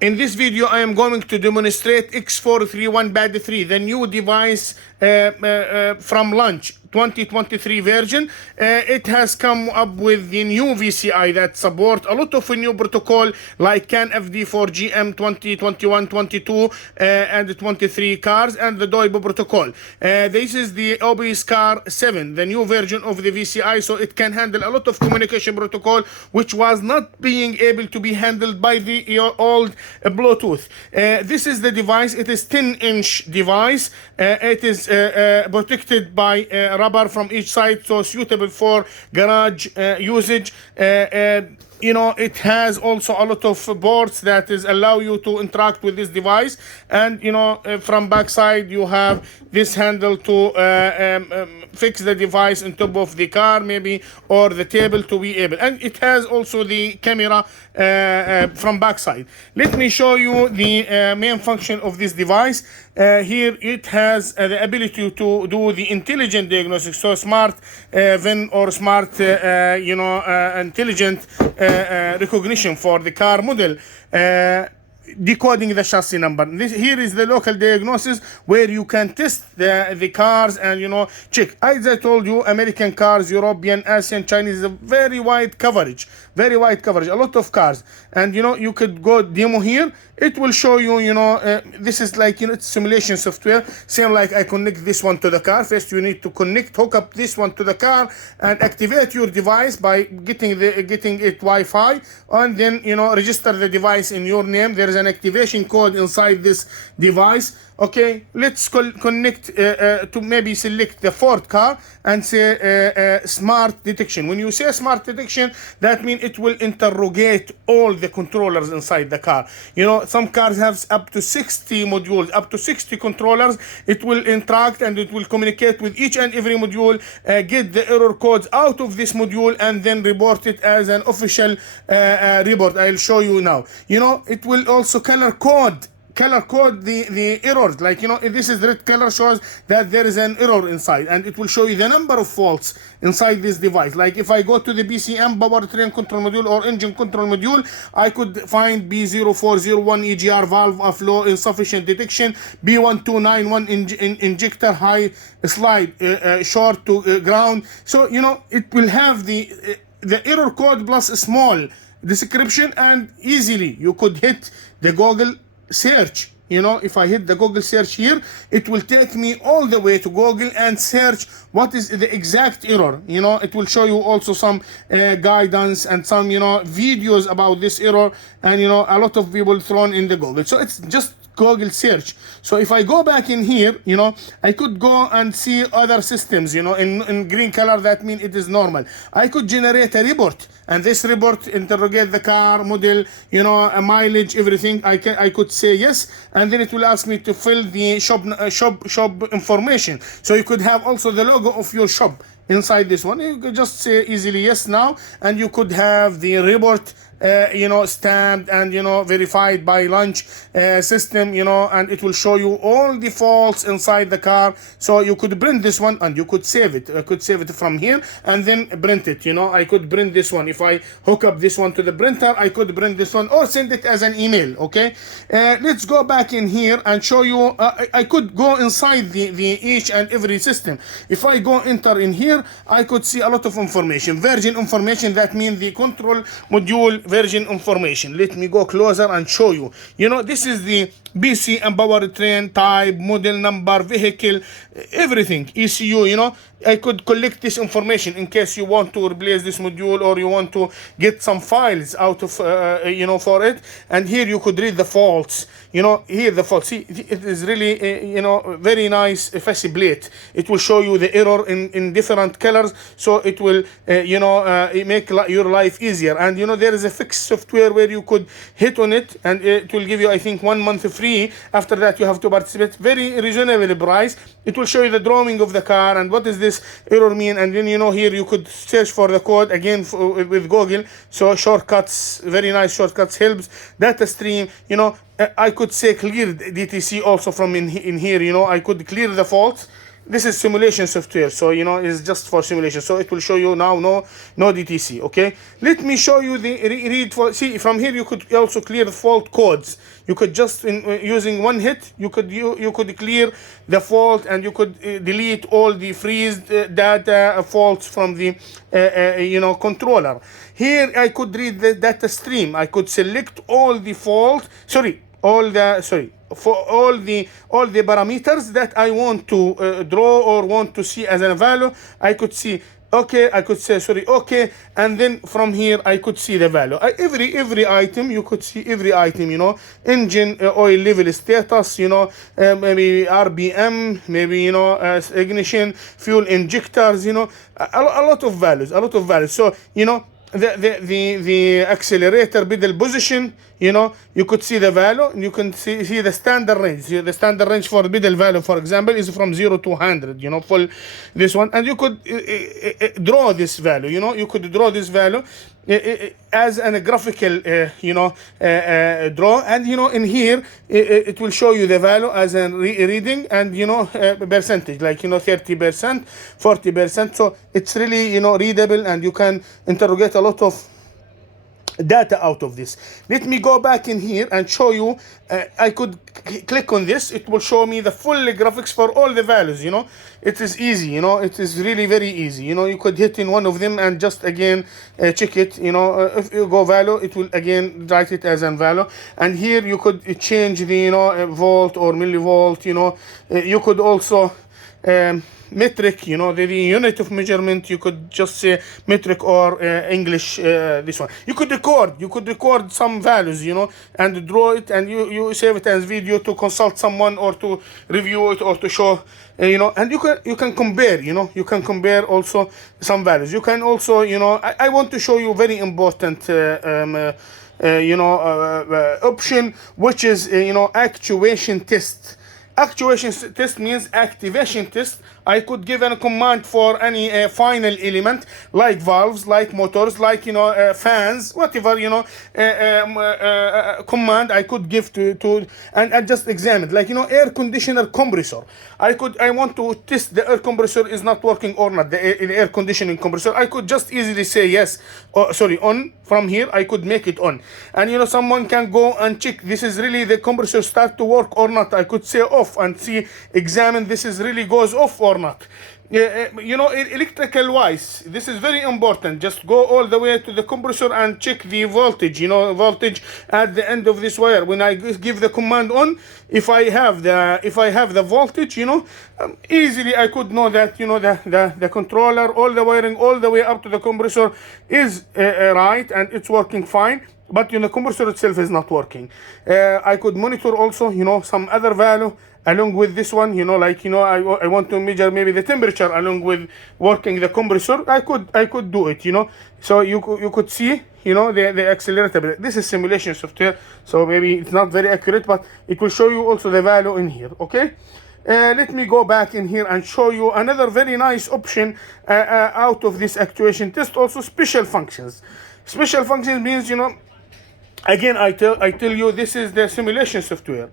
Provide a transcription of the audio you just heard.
In this video, I am going to demonstrate X431 PADIII, the new device from Launch 2023 version. It has come up with the new VCI that support a lot of new protocol like CAN FD4GM 2021-22 and 23 cars and the DOIBO protocol. This is the OBSCAR 7, the new version of the VCI, so it can handle a lot of communication protocol which was not being able to be handled by the old Bluetooth. This is the device. It is 10-inch device. It is protected by rubber from each side, so suitable for garage usage. It has also a lot of ports that is allow you to interact with this device, and from backside you have this handle to fix the device on top of the car maybe, or the table to be able, and it has also the camera from backside. Let me show you the main function of this device. Here it has the ability to do the intelligent diagnostic, so smart VIN or smart intelligent recognition for the car model, decoding the chassis number. Here is the local diagnosis where you can test the cars and check. As I told you, American cars, European, Asian, Chinese, a very wide coverage, a lot of cars. And you could go demo here. It will show you, this is like, it's simulation software. Same like I connect this one to the car. First you need to hook up this one to the car and activate your device by getting it Wi-Fi, and then register the device in your name. There is an activation code inside this device. Okay, let's connect to maybe select the Ford car and say smart detection. When you say smart detection, that means it will interrogate all the controllers inside the car. Some cars have up to 60 modules, up to 60 controllers. It will interact and it will communicate with each and every module, get the error codes out of this module, and then report it as an official report. I'll show you now. It will also color code the errors, like this is red color, shows that there is an error inside, and it will show you the number of faults inside this device. Like if I go to the BCM, powertrain control module or engine control module, I could find B0401 EGR valve flow insufficient detection, B1291 injector high slide short to ground. So it will have the error code plus a small description, and easily you could hit the Google search. If I hit the Google search here, it will take me all the way to Google and search what is the exact error. It will show you also some guidance and some videos about this error, and a lot of people thrown in the Google. So it's just Google search. So if I go back in here, I could go and see other systems, in green color, that means it is normal. I could generate a report, and this report interrogate the car model, a mileage, everything. I could say yes, and then it will ask me to fill the shop information. So you could have also the logo of your shop inside this one. You could just say easily yes now, and you could have the report stamped and verified by Launch system, and it will show you all the faults inside the car. So you could print this one and you could save it. I could save it from here and then print it. I could print this one. If I hook up this one to the printer, I could print this one or send it as an email. Okay, let's go back in here and show you. I could go inside the each and every system. If I go enter in here, I could see a lot of information, version information. That means the control module version information. Let me go closer and show you. This is the BC and powertrain type, model number, vehicle, everything, ECU. I could collect this information in case you want to replace this module or you want to get some files out of for it. And here you could read the faults. Here the faults. See, it is really very nice faceplate. It will show you the error in different colors, so it will make your life easier. And there is a fixed software where you could hit on it, and it will give you, I think, 1 month free. After that you have to participate. Very reasonable price. It will show you the drawing of the car and what is this error mean, and then here you could search for the code again with Google. So shortcuts, very nice shortcuts, helps. Data stream, I could say clear DTC also from in here. I could clear the faults. this is simulation software, so you know it's just for simulation, so it will show you now no DTC. Okay, let me show you the read for. See, from here you could also clear fault codes. You could just using one hit you could clear the fault, and you could delete all the freeze data faults from the you know controller. Here I could read the data stream. I could select all the fault, for all the parameters that I want to draw or want to see as a value. I could see okay, I could say sorry okay, and then from here I could see the value. Every item you could see every item, you know, engine oil level status, you know, maybe RPM, maybe you know ignition, fuel injectors, you know, a lot of values. So you know the accelerator pedal position, you know, you could see the value, and you can see the standard range. The standard range for pedal value, for example, is from 0 to 100, you know, for this one. And you could draw this value, you know, you could draw this value as a graphical, you know, draw. And, you know, in here, it will show you the value as a reading and, you know, percentage, like, you know, 30%, 40%. So it's really, you know, readable, and you can interrogate a lot of data out of this. Let me go back in here and show you. I could click on this. It will show me the full graphics for all the values. You know, it is easy. You know, it is really very easy. You know, you could hit in one of them and just again check it. You know, if you go value, it will again write it as a value. And here you could change the, you know, volt or millivolt. You know, you could also metric, you know, the unit of measurement. You could just say metric or English, this one. You could record some values, you know, and draw it, and you save it as video to consult someone or to review it or to show, you know, and you can compare, you know, you can compare also some values. You can also, you know, I want to show you very important you know option, which is you know actuation test. Actuation test means activation test. I could give a command for any final element, like valves, like motors, like, you know, fans, whatever, you know, command I could give to and just examine, like, you know, air conditioner compressor. I want to test the air compressor is not working or not, the air conditioning compressor. I could just easily say yes, or sorry, on. From here I could make it on, and you know, someone can go and check this is really the compressor start to work or not. I could say off and see, examine this is really goes off or not. You know, electrical wise, this is very important. Just go all the way to the compressor and check the voltage, you know, voltage at the end of this wire. When I give the command on, if I have the voltage, you know, easily I could know that, you know, the controller, all the wiring all the way up to the compressor is right, and it's working fine. But you know, the compressor itself is not working. I could monitor also, you know, some other value along with this one, you know, like, you know, I want to measure maybe the temperature along with working the compressor. I could do it, you know. So you could see, you know, the accelerator. This is simulation software, so maybe it's not very accurate, but it will show you also the value in here. Okay. Let me go back in here and show you another very nice option out of this actuation test. Also, special functions. Special functions means, you know, again, I tell you, this is the simulation software.